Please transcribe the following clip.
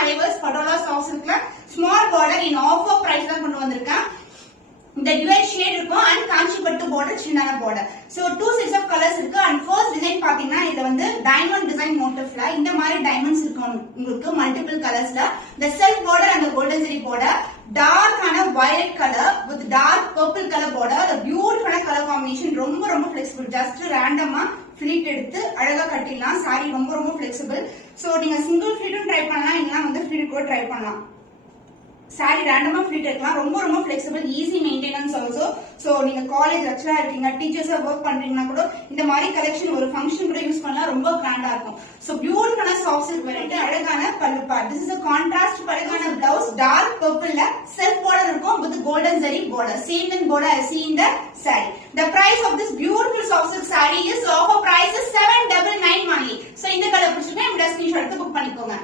அரைவர்ஸ் Patola soft சில்க்ல small border in offer price தான் கொண்டு வந்திருக்கேன். இந்த dual shade இருக்கும் and காஞ்சிபட்டு border சின்னன border. So two sets of colors இருக்கு and first design பாத்தீங்கன்னா இது வந்து diamond design motifல இந்த மாதிரி diamonds இருக்கு உங்களுக்கு multiple colorsல. The self border and the golden zari border dark ஆன violet color with dark purple color border. The beautiful color combination ரொம்ப flexible. Just randomமா ஃபிளிட் எடுத்து அழகா கட்டிடலாம். சாரி ரொம்ப flexible. So நீங்க சிங்கிள் ஃபிளிட்டும் ட்ரை பண்ணலாம் இல்லனா வந்து ஃபிளிட் கூட ட்ரை பண்ணலாம். சாரி ரேண்டமா ஃபிளிட் எடுக்கலாம். ரொம்ப flexible, easy maintenance also. So நீங்க காலேஜ் லெக்சரரா இருக்கீங்க, டீச்சர்ஸா வர்க் பண்றீங்கன்னா கூட இந்த மாதிரி கலெக்ஷன் ஒரு ஃபங்க்ஷன் கூட யூஸ் பண்ணலாம். ரொம்ப கிராண்டா இருக்கும். So பியூட்டிஃபுல்லான சாஃப்ட் சில்க் வெரைட்டி, அழகான பல்லு part. This is a contrast அழகான blouse, dark purpleல செல்ஃப் border இருக்கும் with golden zari border. Same then border as seen in the saree. The price of this beautiful soft silk saree is offer price is 799 only. So இந்த colour பிடிச்சிருக்கா இந்த screenshot எடுத்து book பண்ணிக்கோங்க.